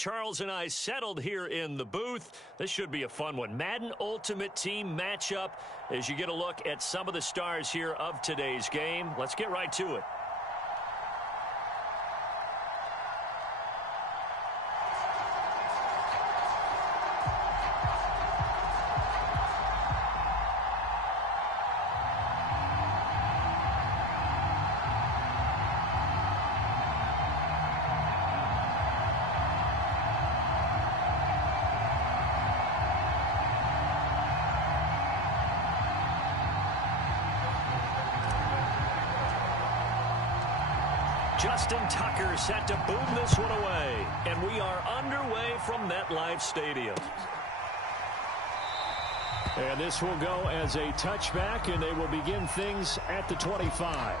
Charles and I settled here in the booth. This should be a fun one. Madden Ultimate Team matchup as you get a look at some of the stars here of today's game. Let's get right to it. Justin Tucker set to boom this one away. And we are underway from MetLife Stadium. And this will go as a touchback, and they will begin things at the 25.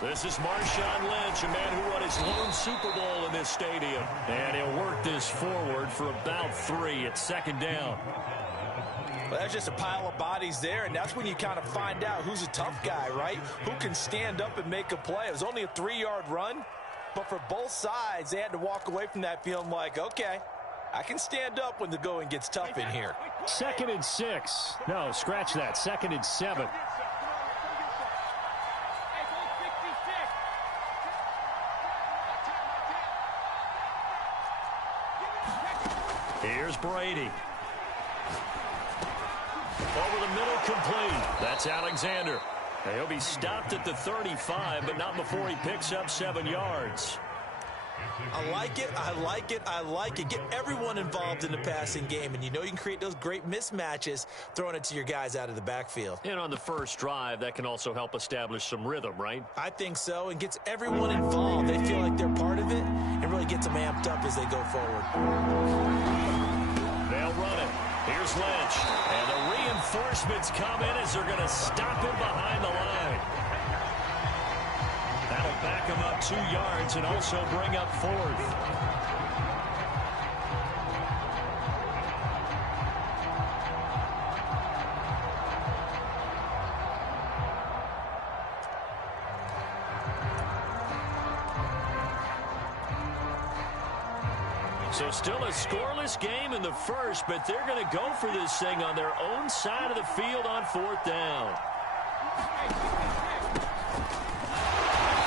This is Marshawn Lynch, a man who won his lone Super Bowl in this stadium. And he'll work this forward for about 3 at second down. Well, that's just a pile of bodies there, and that's when you kind of find out who's a tough guy, right? Who can stand up and make a play. It was only a 3-yard run, but for both sides, they had to walk away from that feeling like, okay, I can stand up when the going gets tough in here. 2nd and 6. No, scratch that. 2nd and 7. Here's Brady. Over the middle, complete. That's Alexander. Now, he'll be stopped at the 35, but not before he picks up 7 yards. I like it, I like it, I like it. Get everyone involved in the passing game, and you know you can create those great mismatches throwing it to your guys out of the backfield. And on the first drive, that can also help establish some rhythm, right? I think so, and gets everyone involved. They feel like they're part of it, and really gets them amped up as they go forward. They'll run it. Here's Lynch. And the reinforcements come in as they're going to stop him behind the line. That'll back him up 2 yards and also bring up 4th. So still a scoreless game in the first, but they're going to go for this thing on their own side of the field on 4th down.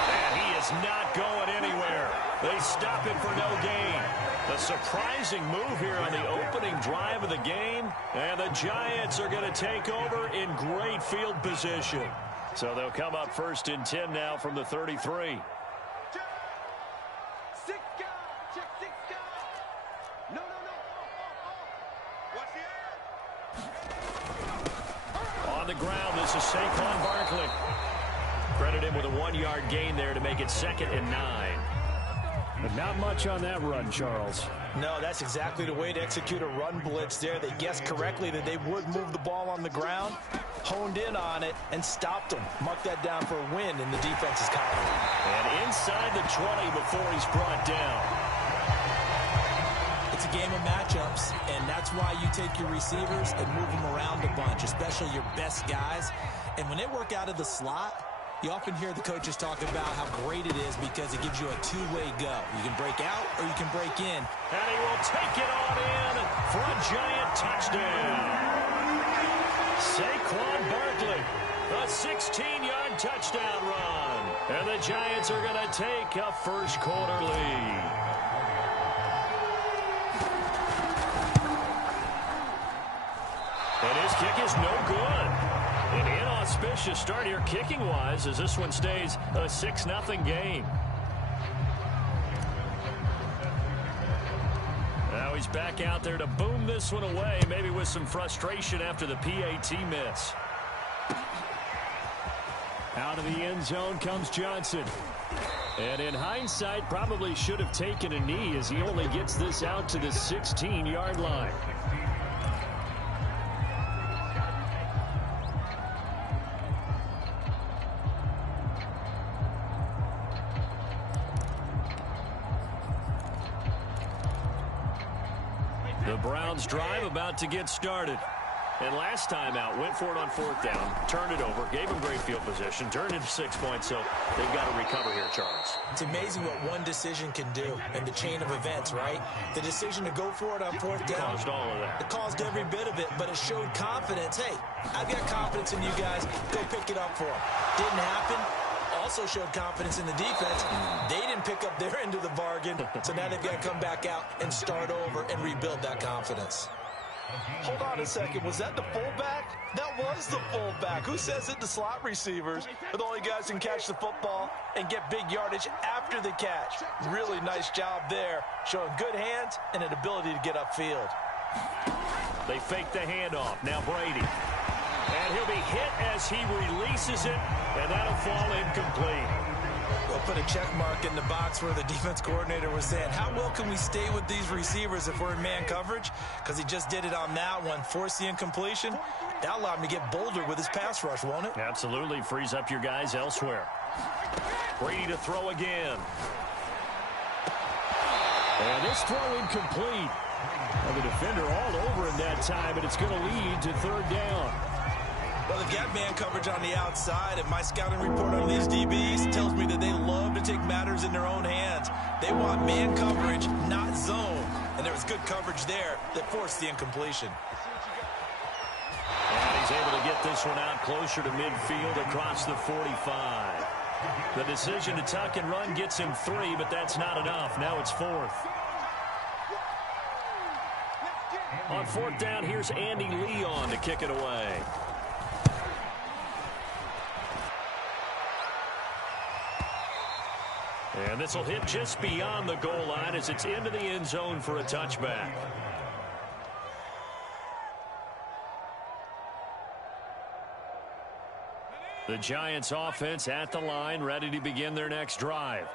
And he is not going anywhere. They stop him for no gain. A surprising move here on the opening drive of the game, and the Giants are going to take over in great field position. So they'll come up 1st and 10 now from the 33. On the ground, this is Saquon Barkley. Credit him with a 1-yard gain there to make it 2nd and 9. But not much on that run, Charles. No, that's exactly the way to execute a run blitz there. They guessed correctly that they would move the ball on the ground, honed in on it, and stopped them. Mark that down for a win in the defense's column. And inside the 20 before he's brought down. It's a game of matchups, and that's why you take your receivers and move them around a bunch, especially your best guys. And when they work out of the slot, you often hear the coaches talk about how great it is because it gives you a two-way go. You can break out or you can break in. And he will take it on in for a Giant touchdown. Saquon Barkley, a 16-yard touchdown run. And the Giants are going to take a first-quarter lead. And his kick is no good. An inauspicious start here kicking-wise as this one stays a 6-0 game. Now he's back out there to boom this one away, maybe with some frustration after the PAT miss. Out of the end zone comes Johnson. And in hindsight, probably should have taken a knee as he only gets this out to the 16-yard line. The Browns drive about to get started. And last time out, went for it on 4th down, turned it over, gave them great field position, turned it to 6 points, so they've got to recover here, Charles. It's amazing what one decision can do in the chain of events, right? The decision to go for it on 4th down. Caused all of that. It caused every bit of it, but it showed confidence. Hey, I've got confidence in you guys. Go pick it up for them. Didn't happen. Also showed confidence in the defense. They didn't pick up their end of the bargain, so now they've got to come back out and start over and rebuild that confidence. Hold on a second. Was that the fullback? That was the fullback. Who says it? The slot receivers are the only guys who can catch the football and get big yardage after the catch. Really nice job there, showing good hands and an ability to get upfield. They fake the handoff. Now Brady. And he'll be hit as he releases it, and that'll fall incomplete. We'll put a check mark in the box where the defense coordinator was saying, how well can we stay with these receivers if we're in man coverage? Because he just did it on that one, forced the incompletion. That allowed him to get bolder with his pass rush, won't it? Absolutely. Frees up your guys elsewhere. Brady to throw again. And this throw incomplete. And the defender all over in that time, and it's going to lead to 3rd down. Well, they've got man coverage on the outside, and my scouting report on these DBs tells me that they love to take matters in their own hands. They want man coverage, not zone. And there was good coverage there that forced the incompletion. And he's able to get this one out closer to midfield across the 45. The decision to tuck and run gets him 3, but that's not enough. Now it's 4th. On 4th down, here's Andy Leon to kick it away. And this will hit just beyond the goal line as it's into the end zone for a touchback. The Giants offense at the line, ready to begin their next drive.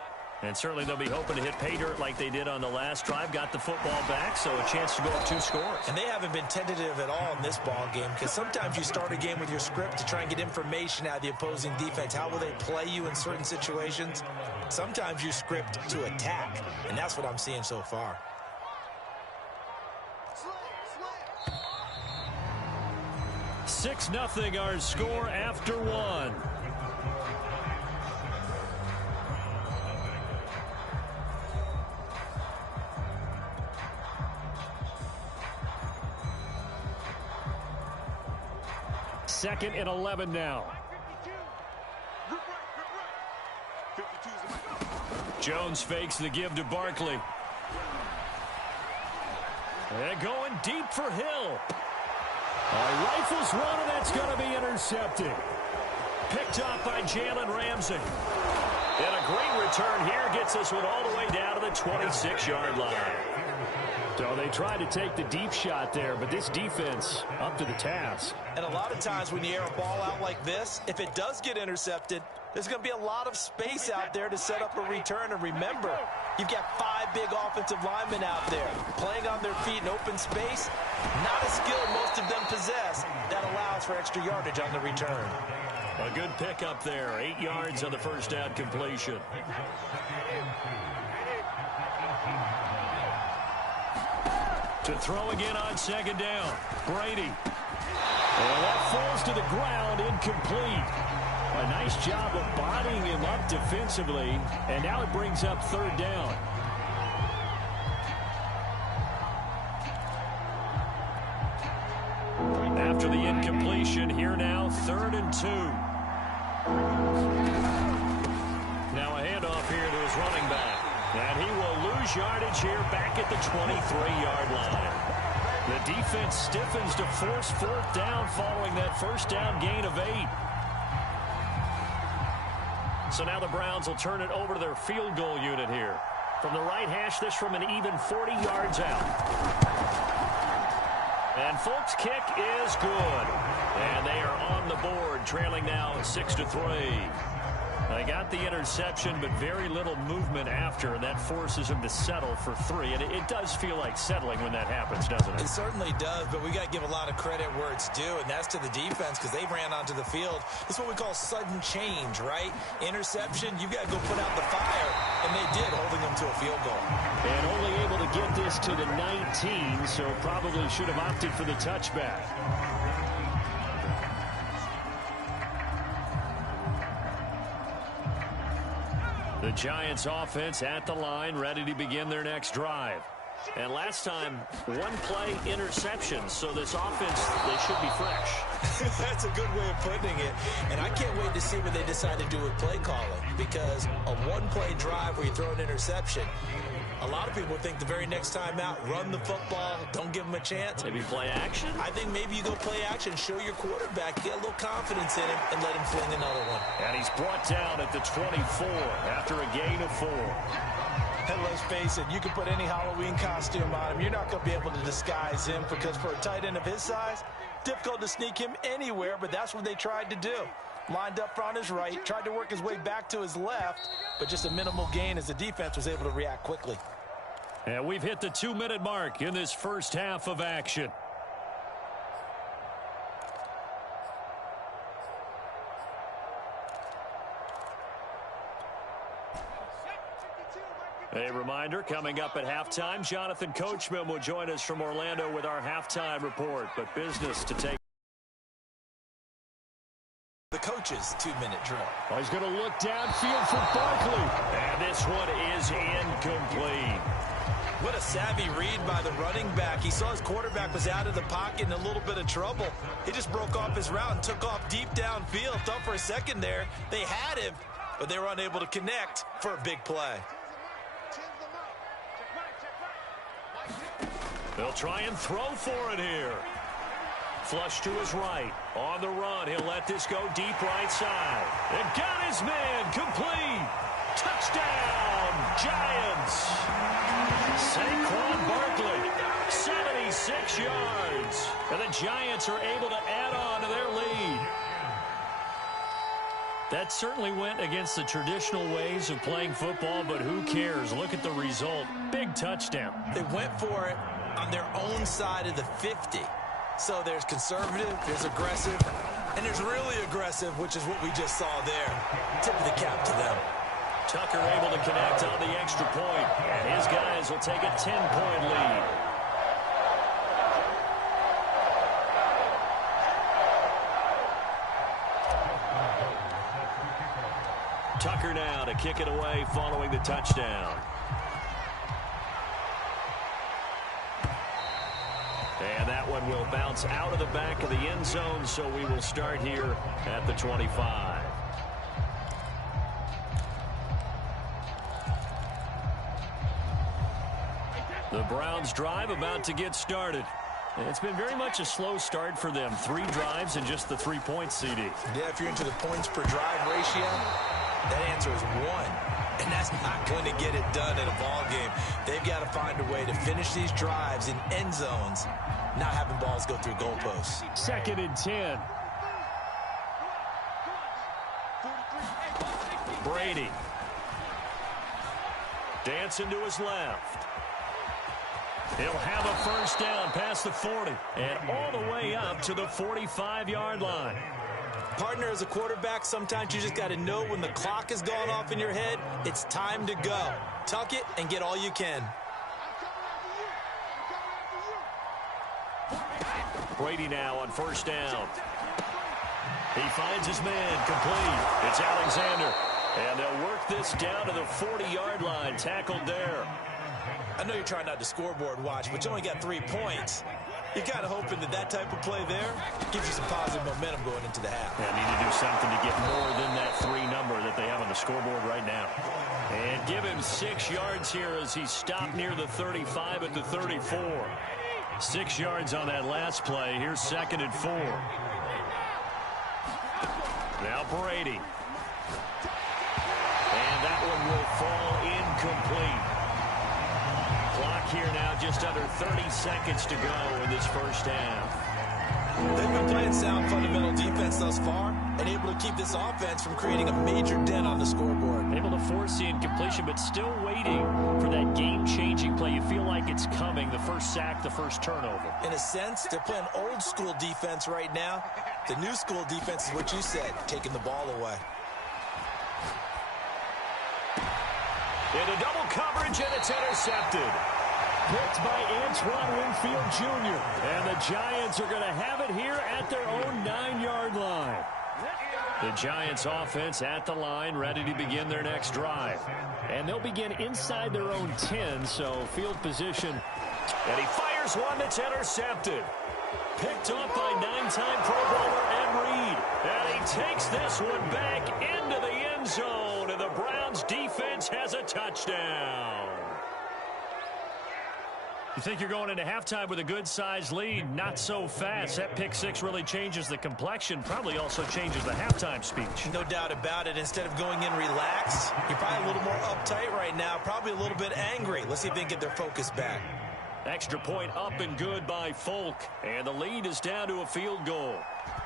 And certainly they'll be hoping to hit pay dirt like they did on the last drive. Got the football back, so a chance to go up 2 scores. And they haven't been tentative at all in this ball game, because sometimes you start a game with your script to try and get information out of the opposing defense. How will they play you in certain situations? Sometimes you script to attack, and that's what I'm seeing so far. Slam. 6-0 our score after 1. Second and 11 now. Jones fakes the give to Barkley. And going deep for Hill. Rifles one, and that's going to be intercepted. Picked up by Jalen Ramsey. And a great return here gets this one all the way down to the 26-yard line. So they tried to take the deep shot there, but this defense up to the task. And a lot of times when you air a ball out like this, if it does get intercepted, there's going to be a lot of space out there to set up a return. And remember, you've got 5 big offensive linemen out there playing on their feet in open space. Not a skill most of them possess that allows for extra yardage on the return. A good pickup there. 8 yards on the first down completion. To throw again on 2nd down. Brady. And that falls to the ground, incomplete. A nice job of bodying him up defensively, and now it brings up 3rd down. After the incompletion, here now, 3rd and 2. Now a handoff here to his running back. And he will lose yardage here back at the 23-yard line. The defense stiffens to force 4th down following that first down gain of 8. So now the Browns will turn it over to their field goal unit here. From the right hash, this from an even 40 yards out. And Folk's kick is good. And they are on the board, trailing now 6-3. They got the interception, but very little movement after, and that forces him to settle for 3. And it does feel like settling when that happens, doesn't it? It certainly does, but we got to give a lot of credit where it's due, and that's to the defense because they ran onto the field. It's what we call sudden change, right? Interception, you've got to go put out the fire, and they did, holding them to a field goal. And only able to get this to the 19, so probably should have opted for the touchback. The Giants offense at the line, ready to begin their next drive. And last time, one play interception, so this offense, they should be fresh. That's a good way of putting it. And I can't wait to see what they decide to do with play calling, because a one-play drive where you throw an interception, a lot of people think the very next time out, run the football, don't give them a chance. Maybe play action? I think maybe you go play action, show your quarterback, get a little confidence in him, and let him fling another one. And he's brought down at the 24 after a gain of 4. And let's face it, you can put any Halloween costume on him. You're not going to be able to disguise him because for a tight end of his size, difficult to sneak him anywhere, but that's what they tried to do. Lined up on his right, tried to work his way back to his left, but just a minimal gain as the defense was able to react quickly. And we've hit the 2-minute mark in this first half of action. A reminder, coming up at halftime, Jonathan Coachman will join us from Orlando with our halftime report, but business to take. The coach's 2-minute drill. Oh, he's going to look downfield for Barkley. And this one is incomplete. What a savvy read by the running back. He saw his quarterback was out of the pocket in a little bit of trouble. He just broke off his route and took off deep downfield. Thought for a second there they had him, but they were unable to connect for a big play. They'll try and throw for it here. Flush to his right. On the run, he'll let this go deep right side. And got his man complete. Touchdown, Giants. Saquon Barkley, 76 yards. And the Giants are able to add on to their lead. That certainly went against the traditional ways of playing football, but who cares? Look at the result. Big touchdown. They went for it on their own side of the 50. So there's conservative, there's aggressive, and there's really aggressive, which is what we just saw there. Tip of the cap to them. Tucker able to connect on the extra point, and his guys will take a 10-point lead. Tucker now to kick it away following the touchdown. And that one will bounce out of the back of the end zone, so we will start here at the 25. The Browns drive about to get started. It's been very much a slow start for them. 3 drives and just the 3 points, CD. Yeah, if you're into the points per drive ratio, that answer is 1. And that's not going to get it done in a ball game. They've got to find a way to finish these drives in end zones, not having balls go through goalposts. 2nd and 10. Brady. Dancing to his left. He'll have a first down past the 40 and all the way up to the 45-yard line. Partner, as a quarterback, sometimes you just got to know when the clock is going off in your head, it's time to go. Tuck it and get all you can. Brady now on first down. He finds his man complete. It's Alexander. And they'll work this down to the 40-yard line. Tackled there. I know you're trying not to scoreboard watch, but you only got 3 points. You're kind of hoping that that type of play there gives you some positive momentum going into the half. Yeah, need to do something to get more than that 3 number that they have on the scoreboard right now. And give him 6 yards here as he stopped near the 35 at the 34. 6 yards on that last play. Here's 2nd and 4. Now Brady. And that one will fall incomplete. Clock here now just under 30 seconds to go in this first half. They've been playing sound fundamental defense thus far, and able to keep this offense from creating a major dent on the scoreboard. Able to force the incompletion, but still waiting for that game-changing play. You feel like it's coming, the first sack, the first turnover. In a sense, they're playing old-school defense right now. The new school defense is what you said, taking the ball away. Into double coverage, and it's intercepted. Picked by Antoine Winfield Jr. And the Giants are going to have it here at their own 9-yard line. The Giants offense at the line, ready to begin their next drive. And they'll begin inside their own 10, so field position. And he fires one that's intercepted. Picked up by 9-time Pro Bowler Ed Reed. And he takes this one back into the end zone. And the Browns defense has a touchdown. You think you're going into halftime with a good-sized lead? Not so fast. That pick six really changes the complexion, probably also changes the halftime speech. No doubt about it. Instead of going in relaxed, you're probably a little more uptight right now, probably a little bit angry. Let's see if they can get their focus back. Extra point up and good by Folk. And the lead is down to a field goal.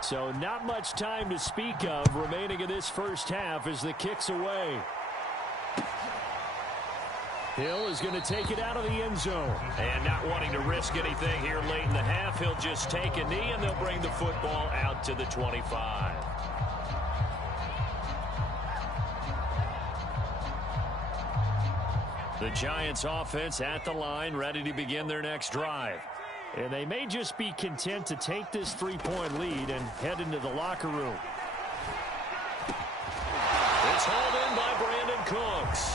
So not much time to speak of remaining in this first half as the kick's away. Hill is going to take it out of the end zone. And not wanting to risk anything here late in the half, he'll just take a knee, and they'll bring the football out to the 25. The Giants offense at the line, ready to begin their next drive. And they may just be content to take this 3-point lead and head into the locker room. It's hauled in by Brandon Cooks.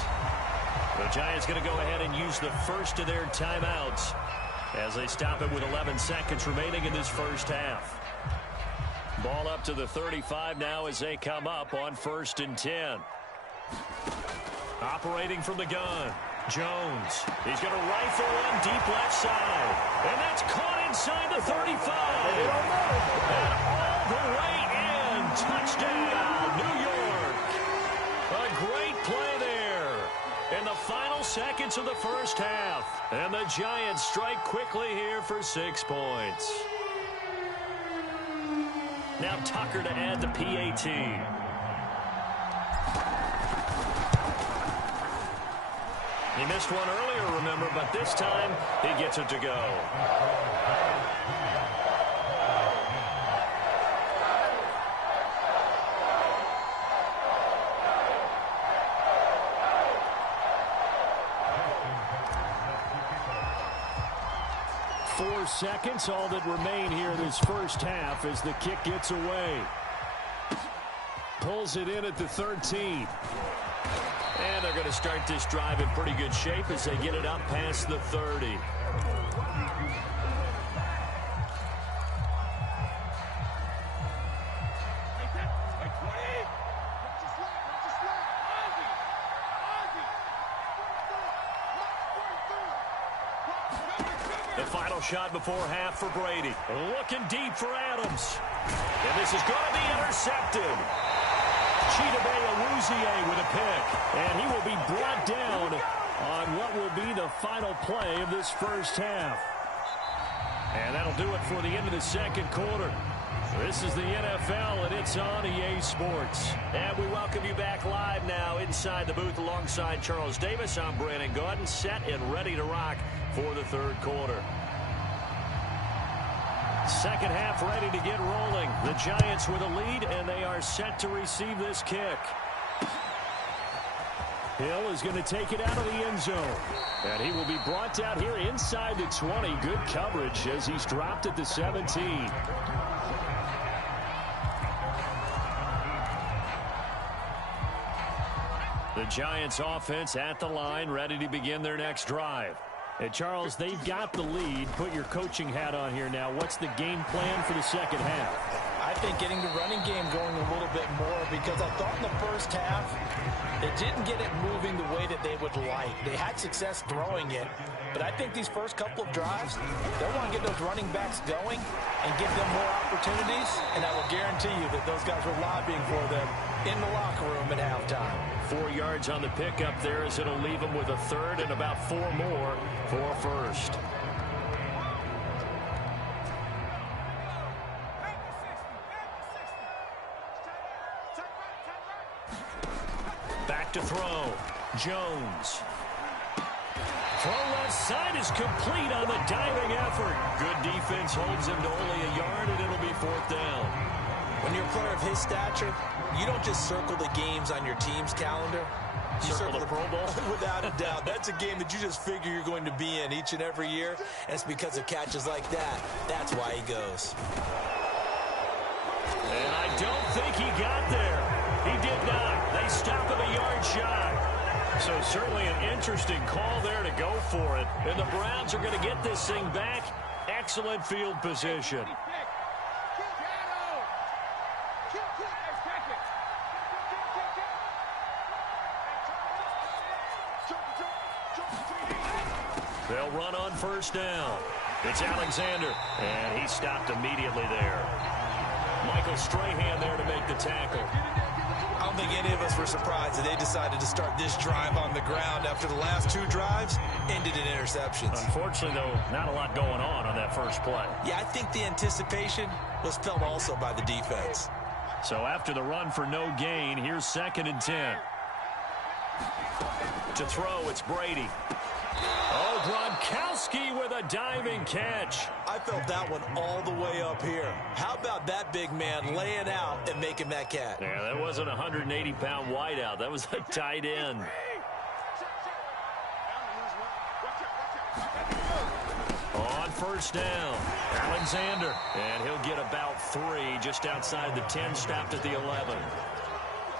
The Giants going to go ahead and use the first of their timeouts as they stop it with 11 seconds remaining in this first half. Ball up to the 35 now as they come up on 1st and 10. Operating from the gun, Jones. He's going to rifle one deep left side. And that's caught inside the 35. And all the way in. Touchdown, New York. A great play there. In the final seconds of the first half. And the Giants strike quickly here for 6 points. Now Tucker to add the PAT. He missed one earlier, remember, but this time he gets it to go. 4 seconds, all that remain here in this first half as the kick gets away. Pulls it in at the 13. And they're going to start this drive in pretty good shape as they get it up past the 30. The final shot before half for Brady. Looking deep for Adams. And this is going to be intercepted. Chidobe Awuzie with a pick. And he will be brought down on what will be the final play of this first half. And that'll do it for the end of the second quarter. This is the NFL, and it's on EA Sports. And we welcome you back live now inside the booth alongside Charles Davis. I'm Brandon Gaudin, set and ready to rock for the third quarter. Second half ready to get rolling. The Giants with a lead, and they are set to receive this kick. Hill is going to take it out of the end zone. And he will be brought down here inside the 20. Good coverage as he's dropped at the 17. The Giants offense at the line, ready to begin their next drive. And Charles, they've got the lead. Put your coaching hat on here now. What's the game plan for the second half? I think getting the running game going a little bit more, because I thought in the first half they didn't get it moving the way that they would like. They had success throwing it, but I think these first couple of drives, they want to get those running backs going and give them more opportunities, and I will guarantee you that those guys were lobbying for them in the locker room at halftime. 4 yards on the pickup there as it'll leave them with a third and about 4 more for a first. back to throw. Jones. Throw left side is complete on the diving effort. Good defense holds him to only a yard, and it'll be 4th down. When you're a player of his stature, you don't just circle the games on your team's calendar. You circle the Pro Bowl. Without a doubt. That's a game that you just figure you're going to be in each and every year, and it's because of catches like that. That's why he goes. And I don't think he got there. He did not. They stop him a yard shy. So certainly an interesting call there to go for it. And the Browns are going to get this thing back. Excellent field position. They'll run on 1st down. It's Alexander, and he stopped immediately there. Michael Strahan there to make the tackle. I don't think any of us were surprised that they decided to start this drive on the ground after the last 2 drives ended in interceptions. Unfortunately, though, not a lot going on that first play. Yeah, I think the anticipation was felt also by the defense. So after the run for no gain, here's 2nd and 10. To throw, it's Brady. Oh, Gronkowski with a diving catch. I felt that one all the way up here. How about that big man laying out and making that catch? Yeah, that wasn't a 180-pound wideout. That was a tight end. On 1st down, Alexander. And he'll get about 3 just outside the 10, stopped at the 11.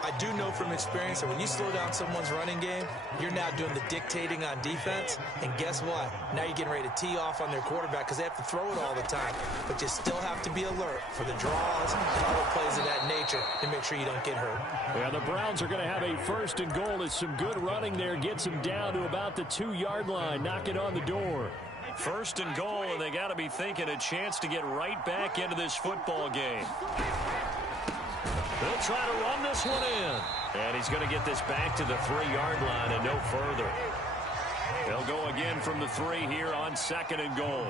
I do know from experience that when you slow down someone's running game, you're now doing the dictating on defense. And guess what? Now you're getting ready to tee off on their quarterback because they have to throw it all the time. But you still have to be alert for the draws and other plays of that nature to make sure you don't get hurt. Yeah, the Browns are going to have a 1st and goal as some good running there gets them down to about the 2-yard line. Knock it on the door. 1st and goal, and they got to be thinking a chance to get right back into this football game. They'll try to run this one in. And he's going to get this back to the 3-yard line and no further. They'll go again from the 3 here on 2nd and goal.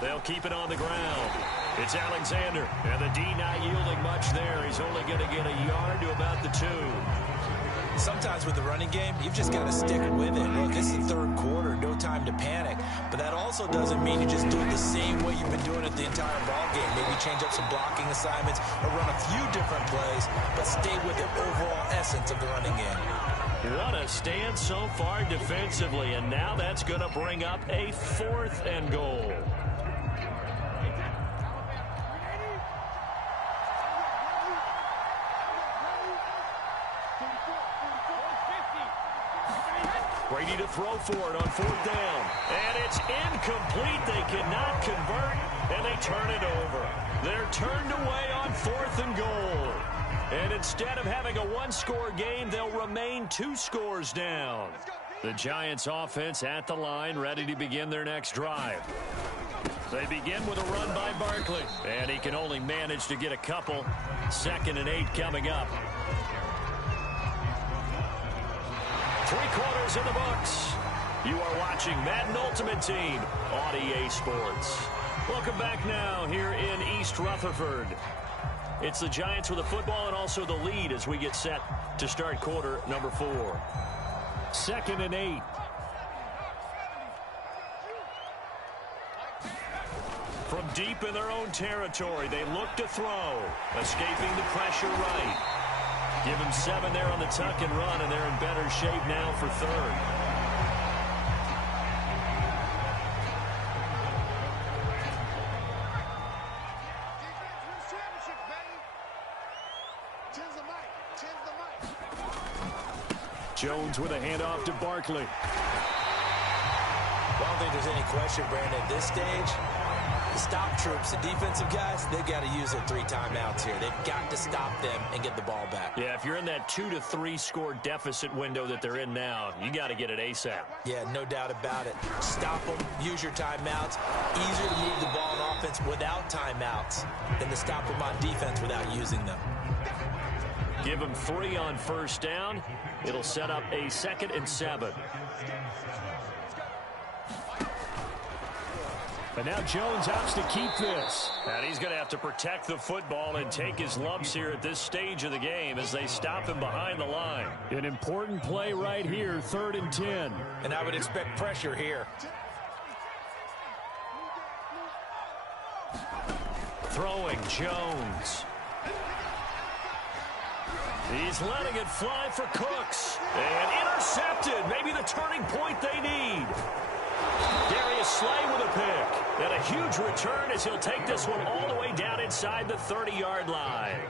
They'll keep it on the ground. It's Alexander. And the D not yielding much there. He's only going to get a yard to about the 2. Sometimes with the running game, you've just got to stick with it. Look, it's the 3rd quarter, no time to panic. But that also doesn't mean you just do it the same way you've been doing it the entire ball game. Maybe change up some blocking assignments or run a few different plays, but stay with the overall essence of the running game. What a stand so far defensively, and now that's going to bring up a 4th and goal. Brady to throw for it on 4th down. And it's incomplete. They cannot convert, and they turn it over. They're turned away on 4th and goal. And instead of having a 1-score game, they'll remain 2 scores down. The Giants offense at the line, ready to begin their next drive. They begin with a run by Barkley, and he can only manage to get a couple. 2nd and 8 coming up. 3 quarters in the books. You are watching Madden Ultimate Team on EA Sports. Welcome back now here in East Rutherford. It's the Giants with the football and also the lead as we get set to start quarter number 4. 2nd and 8. From deep in their own territory, they look to throw, escaping the pressure right. Give him 7 there on the tuck and run, and they're in better shape now for 3rd. Jones with a handoff to Barkley. I don't think there's any question, Brandon, at this stage. The stop troops, the defensive guys, they've got to use their 3 timeouts here. They've got to stop them and get the ball back. Yeah, if you're in that 2 to 3 score deficit window that they're in now, you got to get it ASAP. Yeah, no doubt about it. Stop them, use your timeouts. Easier to move the ball on offense without timeouts than to stop them on defense without using them. Give them 3 on 1st down. It'll set up a 2nd and 7. And now Jones opts to keep this. And he's going to have to protect the football and take his lumps here at this stage of the game as they stop him behind the line. An important play right here, 3rd and 10. And I would expect pressure here. Throwing Jones. He's letting it fly for Cooks. And intercepted. Maybe the turning point they need. Darius Slay with a pick. And a huge return as he'll take this one all the way down inside the 30-yard line.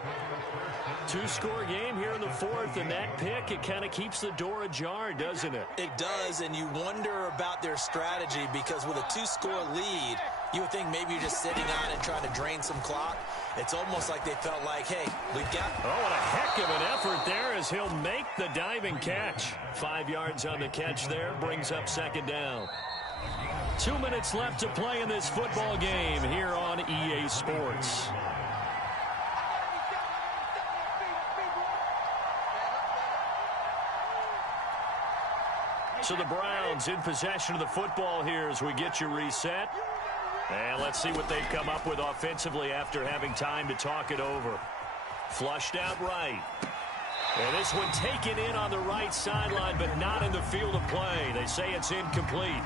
2-score game here in the 4th, and that pick, it kind of keeps the door ajar, doesn't it? It does, and you wonder about their strategy because with a 2-score lead, you would think maybe you're just sitting on and trying to drain some clock. It's almost like they felt like, hey, we've got... Oh, and a heck of an effort there as he'll make the diving catch. 5 yards on the catch there, brings up 2nd down. 2 minutes left to play in this football game here on EA Sports. So the Browns in possession of the football here as we get you reset. And let's see what they've come up with offensively after having time to talk it over. Flushed out right. And this one taken in on the right sideline, but not in the field of play. They say it's incomplete.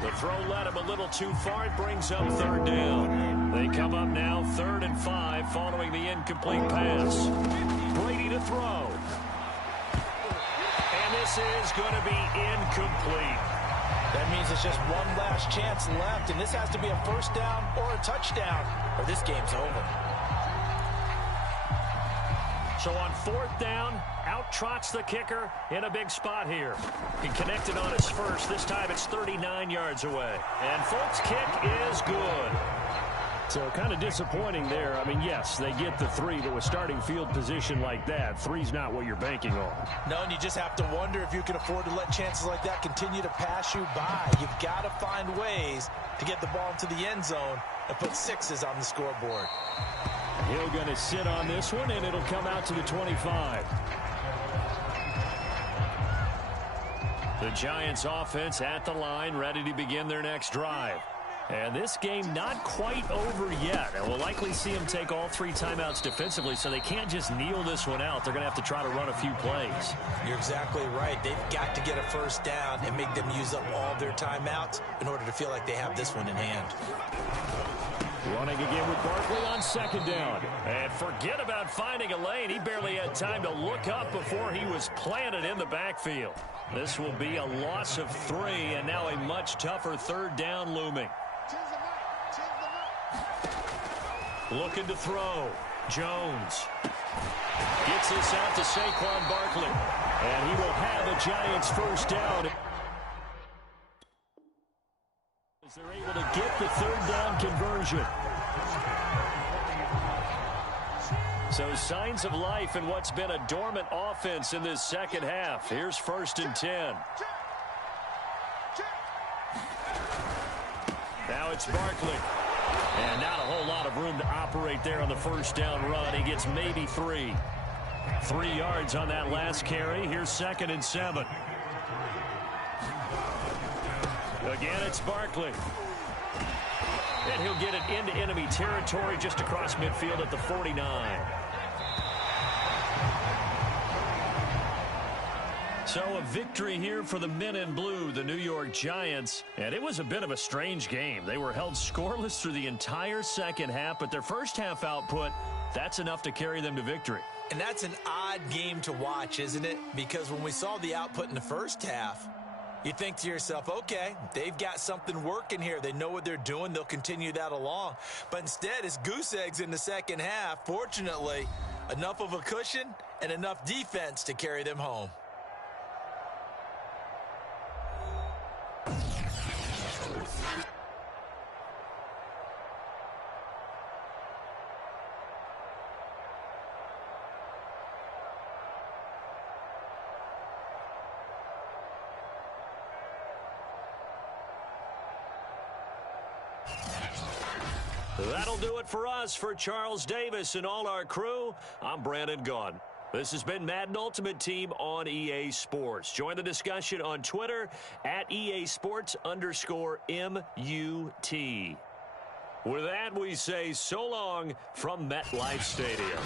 The throw led him a little too far. It brings up 3rd down. They come up now 3rd and 5 following the incomplete pass. Brady to throw. And this is going to be incomplete. That means it's just one last chance left, and this has to be a 1st down or a touchdown, or this game's over. So on 4th down, out trots the kicker in a big spot here. He connected on his first. This time it's 39 yards away. And folks, kick is good. So kind of disappointing there. I mean, yes, they get the 3, but with starting field position like that, 3's not what you're banking on. No, and you just have to wonder if you can afford to let chances like that continue to pass you by. You've got to find ways to get the ball into the end zone and put 6s on the scoreboard. Hill going to sit on this one, and it'll come out to the 25. The Giants offense at the line, ready to begin their next drive. And this game not quite over yet. And we'll likely see them take all 3 timeouts defensively, so they can't just kneel this one out. They're going to have to try to run a few plays. You're exactly right. They've got to get a 1st down and make them use up all their timeouts in order to feel like they have this one in hand. Running again with Barkley on 2nd down. And forget about finding a lane. He barely had time to look up before he was planted in the backfield. This will be a loss of 3, and now a much tougher 3rd down looming. Looking to throw. Jones gets this out to Saquon Barkley. And he will have the Giants' 1st down. As they're able to get the 3rd down conversion. So signs of life in what's been a dormant offense in this 2nd half. Here's 1st and 10. Now it's Barkley. And not a whole lot of room to operate there on the 1st down run. He gets maybe 3. 3 yards on that last carry. Here's 2nd and 7. Again, it's Barkley. And he'll get it into enemy territory just across midfield at the 49. So a victory here for the men in blue, the New York Giants. And it was a bit of a strange game. They were held scoreless through the entire 2nd half, but their 1st half output, that's enough to carry them to victory. And that's an odd game to watch, isn't it? Because when we saw the output in the 1st half, you think to yourself, okay, they've got something working here. They know what they're doing. They'll continue that along. But instead, it's goose eggs in the 2nd half. Fortunately, enough of a cushion and enough defense to carry them home. That'll do it for us. For Charles Davis and all our crew, I'm Brandon Gaudin. This has been Madden Ultimate Team on EA Sports. Join the discussion on Twitter at EA Sports_MUT. With that, we say so long from MetLife Stadium.